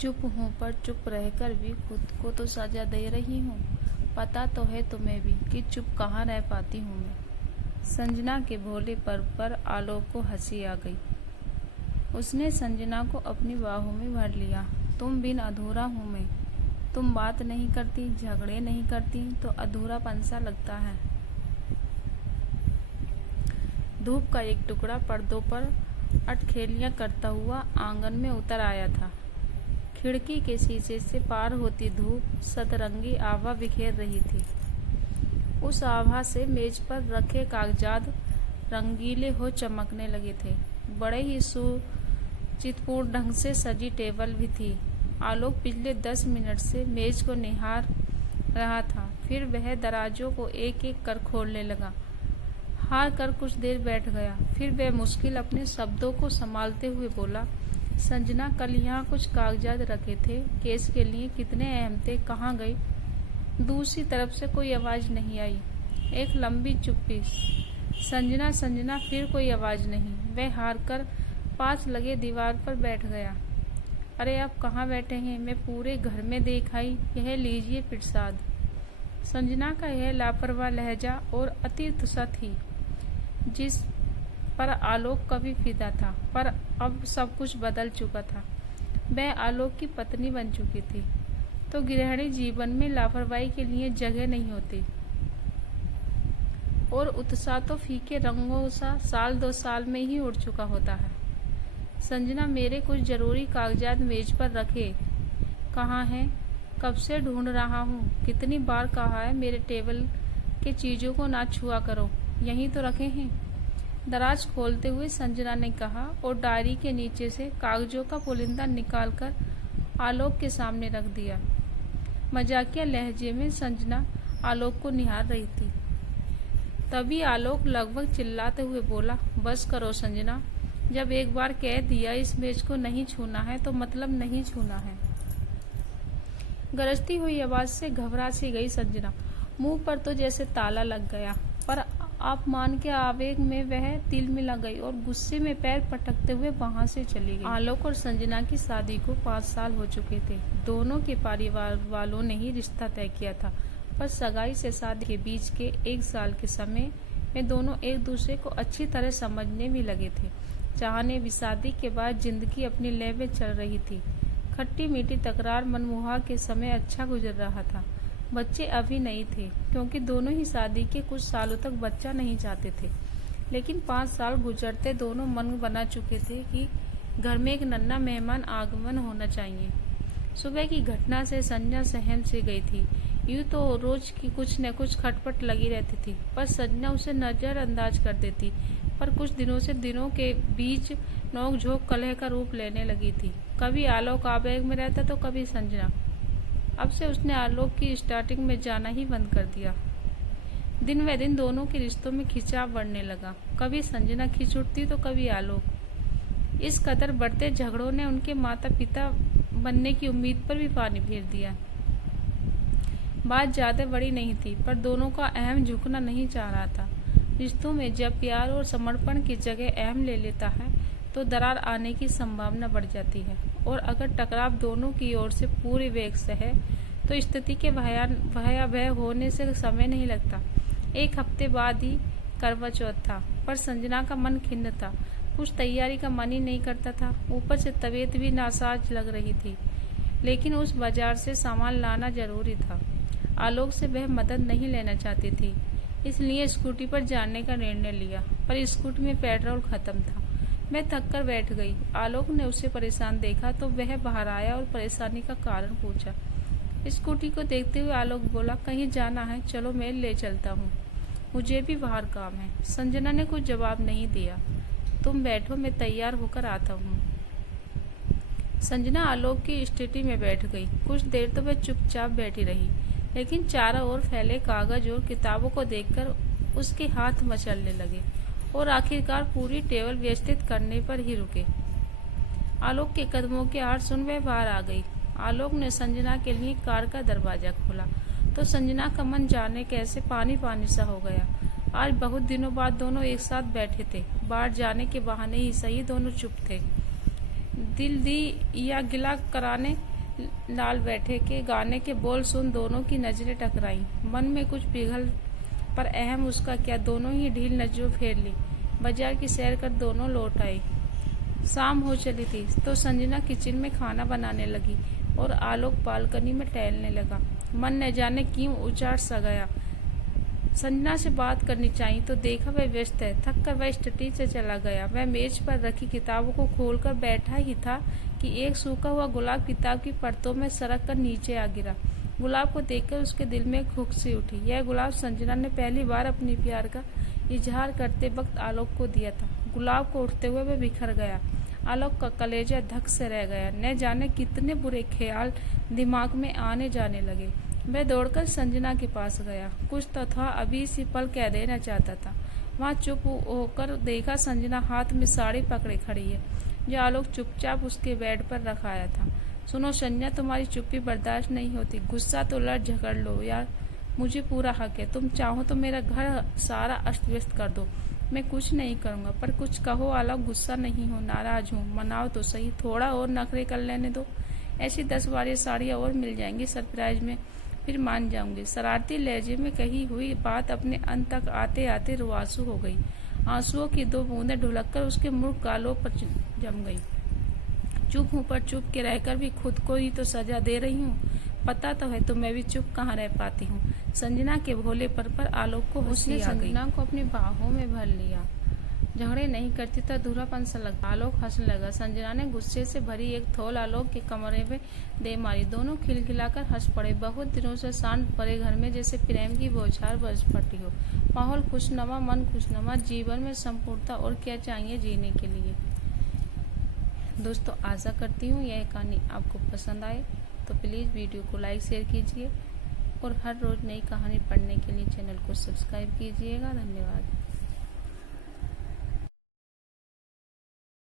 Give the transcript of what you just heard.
चुप हूँ पर चुप रहकर भी खुद को तो सजा दे रही हूँ। पता तो है तुम्हें भी कि चुप कहाँ रह पाती हूँ मैं। संजना के भोले पर आलोक को हंसी आ गई। उसने संजना को अपनी बाहों में भर लिया। तुम बिन अधूरा हूँ मैं। तुम बात नहीं करती, झगड़े नहीं करती तो अधूरापन सा लगता है। धूप का एक टुकड़ा पर्दों पर अटखेलियां करता हुआ आंगन में उतर आया था। खिड़की के शीशे से पार होती धूप सतरंगी आभा बिखेर रही थी। उस आभा से मेज पर रखे कागजात रंगीले हो चमकने लगे थे। बड़े ही सुचित्तपूर्ण ढंग से सजी टेबल भी थी। आलोक पिछले 10 मिनट से मेज को निहार रहा था। फिर वह दराजों को एक एक कर खोलने लगा। हार कर कुछ देर बैठ गया। फिर वह मुश्किल अपने शब्दों को संभालते हुए बोला, संजना, कल यहाँ कुछ कागजात रखे थे, केस के लिए कितने अहम थे, कहाँ गए? दूसरी तरफ से कोई आवाज नहीं आई। एक लंबी चुप्पी। संजना संजना, फिर कोई आवाज नहीं। वह हार कर पास लगे दीवार पर बैठ गया। अरे आप कहाँ बैठे हैं? मैं पूरे घर में देख आई। यह लीजिए प्रसाद। संजना का यह लापरवाह लहजा और अतीत सा थी जिस पर आलोक कभी फिदा था, पर अब सब कुछ बदल चुका था। वह आलोक की पत्नी बन चुकी थी, तो गृहिणी जीवन में लापरवाही के लिए जगह नहीं होती। और उत्साह तो फीके रंगों सा साल 2 साल में ही उड़ चुका होता है। संजना, मेरे कुछ जरूरी कागजात मेज पर रखे। कहाँ हैं? कब से ढूंढ रहा हूँ। कितनी बार कहा है मेरे टेबल के चीजों को ना छुआ करो। यहीं तो रखे हैं। दराज खोलते हुए संजना ने कहा और डायरी के नीचे से कागजों का पुलिंदा निकालकर आलोक के सामने रख दिया। मजाकिया लहजे में संजना आलोक को निहार रही थी। तभी आलोक लगभग चिल्लाते हुए बोला, बस करो संजना, जब एक बार कह दिया इस मेज को नहीं छूना है तो मतलब नहीं छूना है। गरजती हुई आवाज से घबरा सी गई संजना। मुंह पर तो जैसे ताला लग गया, पर अपमान के आवेग में वह तिल मिला गई और गुस्से में पैर पटकते हुए वहां से चली गई। आलोक और संजना की शादी को 5 साल हो चुके थे। दोनों के परिवार वालों ने ही रिश्ता तय किया था, पर सगाई से शादी के बीच के 1 साल के समय में दोनों एक दूसरे को अच्छी तरह समझने भी लगे थे। चाहने भी शादी के बाद जिंदगी अपनी लय में चल रही थी। खट्टी मीठी तकरार मनमुहा के समय अच्छा गुजर रहा था। बच्चे अभी नहीं थे, क्योंकि दोनों ही शादी के कुछ सालों तक बच्चा नहीं चाहते थे। लेकिन 5 साल गुजरते दोनों मन बना चुके थे कि घर में एक नन्हा मेहमान आगमन होना चाहिए। सुबह की घटना से संजना सहम सी गई थी। यूं तो रोज की कुछ न कुछ खटपट लगी रहती थी, पर संजना उसे नजरअंदाज कर देती। पर कुछ दिनों से दिनों के बीच नोक-झोंक कलह का रूप लेने लगी थी। कभी आलोक आवेग में रहता तो कभी संजना। अब से उसने आलोक की स्टार्टिंग में जाना ही बंद कर दिया। दिन व दिन दोनों के रिश्तों में खिंचाव बढ़ने लगा। कभी संजना खिंच उठती तो कभी आलोक। इस कदर बढ़ते झगड़ों ने उनके माता पिता बनने की उम्मीद पर भी पानी फेर दिया। बात ज्यादा बड़ी नहीं थी, पर दोनों का अहम झुकना नहीं चाह रहा था। रिश्तों में जब प्यार और समर्पण की जगह अहम ले लेता है तो दरार आने की संभावना बढ़ जाती है। और अगर टकराव दोनों की ओर से पूरे वेग से है तो स्थिति के भयावह होने से समय नहीं लगता। 1 हफ्ते बाद ही करवा चौथ था, पर संजना का मन खिन्न था। कुछ तैयारी का मन ही नहीं करता था। ऊपर से तबीयत भी नासाज लग रही थी। लेकिन उस बाजार से सामान लाना जरूरी था। आलोक से वह मदद नहीं लेना चाहती थी, इसलिए स्कूटी पर जाने का निर्णय लिया। पर स्कूटी में पेट्रोल खत्म था। मैं थक कर बैठ गई। आलोक ने उसे परेशान देखा तो वह बाहर आया और परेशानी का कारण पूछा। स्कूटी को देखते हुए आलोक बोला, कहीं जाना है? चलो मैं ले चलता हूँ, मुझे भी बाहर काम है। संजना ने कुछ जवाब नहीं दिया। तुम बैठो, मैं तैयार होकर आता हूँ। संजना आलोक की स्कूटी में बैठ गई। कुछ देर तो वह चुपचाप बैठी रही, लेकिन चारों ओर फैले कागज और किताबों को देखकर उसके हाथ मचलने लगे और आखिरकार पूरी टेबल व्यवस्थित करने पर ही रुके। आलोक के कदमों की आवाज सुन वह बाहर आ गई। आलोक ने संजना के लिए कार का दरवाजा खोला तो संजना का मन जाने कैसे पानी पानी सा हो गया। आज बहुत दिनों बाद दोनों एक साथ बैठे थे। बाहर जाने के बहाने ही सही दोनों चुप थे। दिल दी या गिला कराने लाल बैठे के गाने के बोल सुन दोनों की नजरें टकराई। मन में कुछ पिघल, पर अहम उसका क्या, दोनों ही ढील नजरों फेर ली। बाजार की सैर कर दोनों लौट आए। शाम हो चली थी तो संजना किचन में खाना बनाने लगी और आलोक बालकनी में टहलने लगा। मन न जाने क्यों उचाट सा गया। संजना से बात करनी चाहिए तो देखा वह व्यस्त है। थक कर वह स्टडी से चला गया। वह मेज पर रखी किताबों को खोलकर बैठा ही था कि एक सूखा हुआ गुलाब किताब की परतों में सरक कर नीचे आ गिरा। गुलाब को देखकर उसके दिल में खुक सी उठी। यह गुलाब संजना ने पहली बार अपनी प्यार का इजहार करते वक्त आलोक को दिया था। गुलाब को उठते हुए वह बिखर गया। आलोक का कलेजा धक से रह गया। न जाने कितने बुरे ख्याल दिमाग में आने जाने लगे। वह दौड़कर संजना के पास गया। कुछ तो था, अभी इसी पल कह देना चाहता था। वहां चुप होकर देखा संजना हाथ में साड़ी पकड़े खड़ी है, जो आलोक चुपचाप उसके बेड पर रखाया था। सुनो संजना, तुम्हारी चुप्पी बर्दाश्त नहीं होती। गुस्सा तो लड़ झगड़ लो यार, मुझे पूरा हक है। तुम चाहो तो मेरा घर सारा अस्त व्यस्त कर दो, मैं कुछ नहीं करूंगा। पर कुछ कहो आलोक, गुस्सा नहीं हो, नाराज हूँ, मनाओ तो सही, थोड़ा और नखरे कर लेने दो। ऐसी 10-12 साड़ियाँ और मिल जाएंगी सरप्राइज में, फिर मान जाऊंगी। शरारती लहजे में कही हुई बात अपने अंत तक आते आते रुआंसू हो गई। आंसुओं की 2 बूंदें ढुलककर उसके मुंह गालों पर जम गई। चुप हूँ, पर चुप के रहकर भी खुद को ही तो सजा दे रही हूँ। पता तो है तो मैं भी चुप कहाँ रह पाती हूँ। संजना के भोले पर आलोक को हंसी आ गई। संजना को अपनी बाहों में भर लिया। झगड़े नहीं करती तो अधूरापन सा लगता। आलोक हंसने लगा। संजना ने गुस्से से भरी एक थोल आलोक के कमरे में दे मारी। दोनों खिलखिलाकर हंस पड़े। बहुत दिनों से शांत पड़े घर में जैसे प्रेम की बौछार बरस पड़ती हो। माहौल खुशनुमा, मन खुशनुमा, जीवन में संपूर्णता और क्या चाहिए जीने के लिए। दोस्तों, आशा करती हूँ यह कहानी आपको पसंद आए, तो प्लीज़ वीडियो को लाइक शेयर कीजिए और हर रोज नई कहानी पढ़ने के लिए चैनल को सब्सक्राइब कीजिएगा। धन्यवाद।